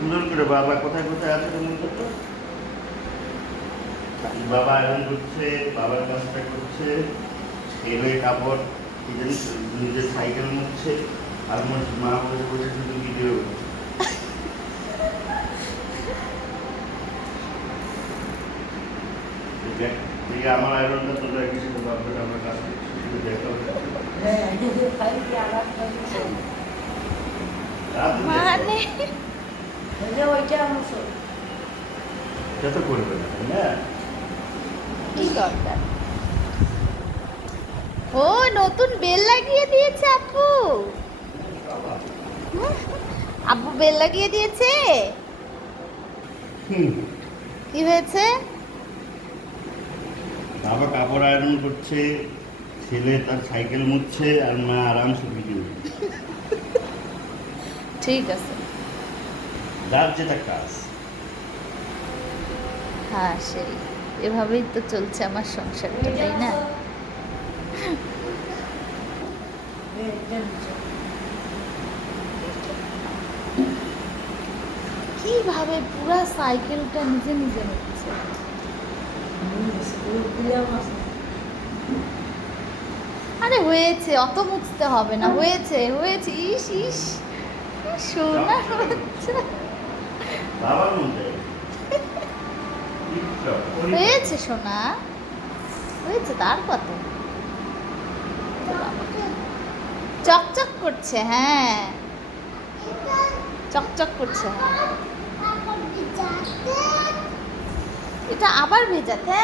সুন্দর করে বাবা কোথায় কোথায় আছে তেমন করতো বাবা আয়রন করছে বাবার কাজটা করছে ছেলে কাপড় কি জানিস নিজের সাইকেল মুছছে আর আমার মা বসে বসে শুধু ভিডিও আমার আয়রনটা তোমরা কিছু আমরা কাজ করছি শুধু দেখাও হ্যাঁ ওইটা এটা তো করবে না কি দরকার? ও নতুন বেল লাগিয়ে দিয়েছে আপু। আব্বু বেল লাগিয়ে দিয়েছে? হুম। কি হয়েছে? বাবা কাপড় আয়রন করছে ছেলে তার সাইকেল মুছছে আর মা আরামসে ভিডিও ঠিক আছে। যার যেটা কাজ। হ্যাঁ সেই। এভাবেই তো চলছে আমার সংসারটা তাই না? কীভাবে পুরা সাইকেলটা নিজে নিজে হচ্ছে আরে হয়েছে অত মুছতে হবে না হয়েছে হয়েছে ইস ইস সোনা হচ্ছে বাবার মধ্যে। হয়েছে সোনা। হয়েছে, তার কত? চকচক করছে হ্যাঁ। চকচক করছে। এটা আবার ভেজাতে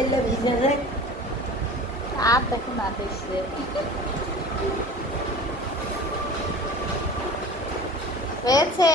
এলে ভিজে দেখ আর দেখো না হয়েছে হয়েছে।